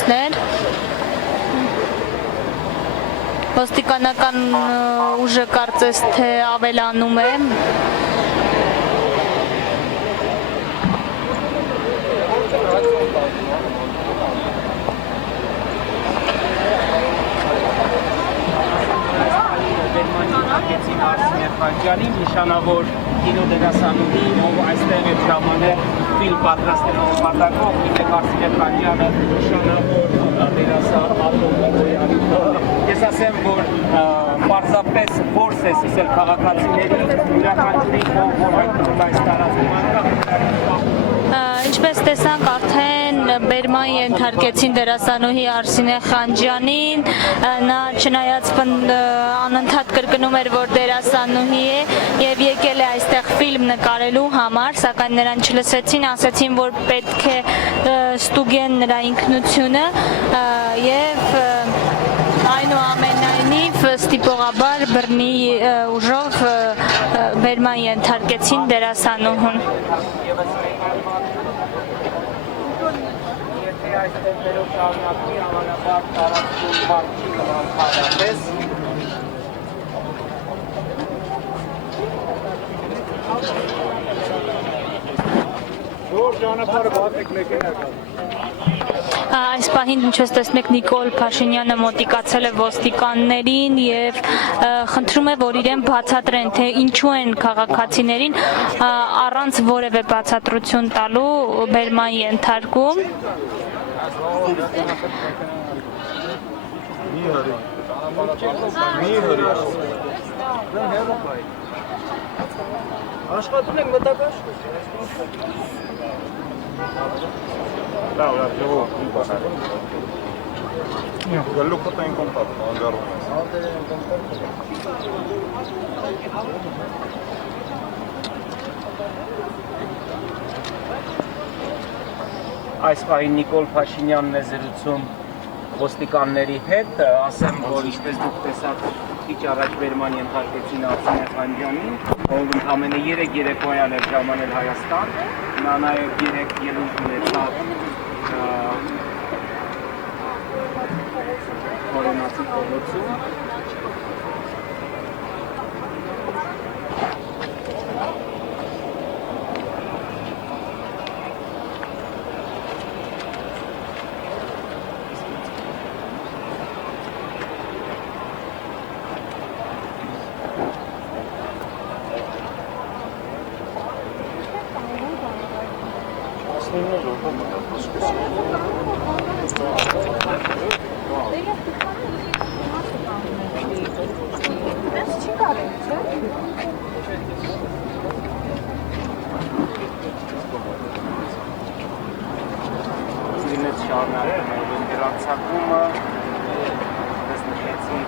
միջոցներ։ Ոստիկանական ուժը կարծես թե ավելանում է։ Խանջյանին նշանավոր կինոդերասանուհի, ով այստեղ է ժամանել ֆիլմ պատրաստելու նպատակով, գիտեք Արսինե Խանջյանը նշանավոր դերասան Ալոյանի տոնը։ Ես ասեմ, որ պարզապես փորձ է սկսել քաղաքացիների յուրաքանչյուրի կողմով հայտնվել այս տարածքում։ Ինչպես տեսանք, արդեն բերման ենթարկեցին դերասանուհի Արսինե Խանջյանին, նա չնայած անընդհատ կրկնում էր, որ դերասանուհի է եւ եկել է այստեղ ֆիլմ նկարելու համար, սակայն նրան չլսեցին, ասեցին, որ պետք է ստուգեն նրա ինքնությունը եւ այնուամենայնիվ ստիպողաբար բռնի ուժով բերման ենթարկեցին դերասանուհուն։ Այստեղ վերով շարունակվի ամենաբար տարածքում բարձի կրանքարապես։ Որ ճանապարհը բաց եք մեքենական։ Այս պահին ինչպես տեսնում եք Նիկոլ Փաշինյանը մոտիկացել է ոստիկաններին եւ խնդրում է, որ իրեն բացատրեն, թե ինչու են քաղաքացիներին առանց որևէ բացատրություն տալու բերման ենթարկում։ Աշխատում եք մտակաշ։ Да, я живу в Бахаре. Нет, Галюха está en contacto, agarro. Այս պահին Նիկոլ Փաշինյանն է զրուցում ոստիկանների հետ, ասեմ, որ ինչպես դուք տեսաք, քիչ առաջ բերման ենթարկեցին Արսինե Խանջյանին, ով ընդամենը 3 երեկոյան էր ժամանել Հայաստան, նա նաև 3 ելույթ ունեցավ Օրենացի փողոցում։ Շարունակում է դրանցակումը, դες նշեցի